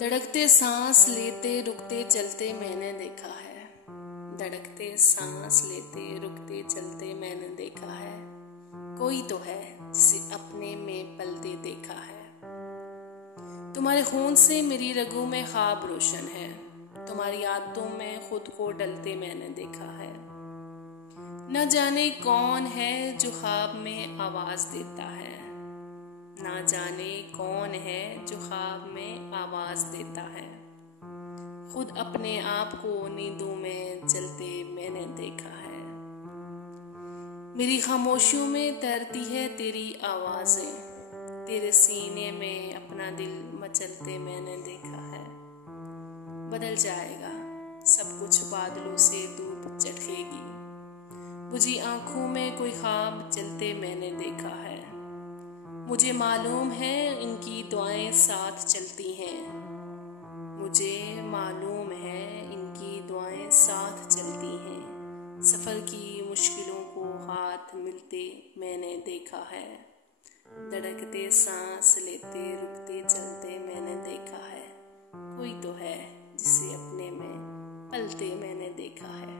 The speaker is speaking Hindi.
धड़कते सांस लेते रुकते चलते मैंने देखा है। धड़कते सांस लेते रुकते चलते मैंने देखा है। कोई तो है जिसे अपने में पलते देखा है। तुम्हारे खून से मेरी रगों में ख्वाब रोशन है। तुम्हारी आदतों में खुद को डलते मैंने देखा है। न जाने कौन है जो ख्वाब में आवाज देता है। ना जाने कौन है जो ख्वाब में आवाज देता है। खुद अपने आप को नींदों में जलते मैंने देखा है। मेरी खामोशियों में तैरती है तेरी आवाजें। तेरे सीने में अपना दिल मचलते मैंने देखा है। बदल जाएगा सब कुछ, बादलों से धूप चढ़ेगी। बुझी आंखों में कोई ख्वाब जलते मैंने देखा है। मुझे मालूम है इनकी दुआएं साथ चलती हैं। मुझे मालूम है इनकी दुआएं साथ चलती हैं। सफ़र की मुश्किलों को हाथ मिलते मैंने देखा है। धड़कते सांस लेते रुकते चलते मैंने देखा है। कोई तो है जिसे अपने में पलते मैंने देखा है।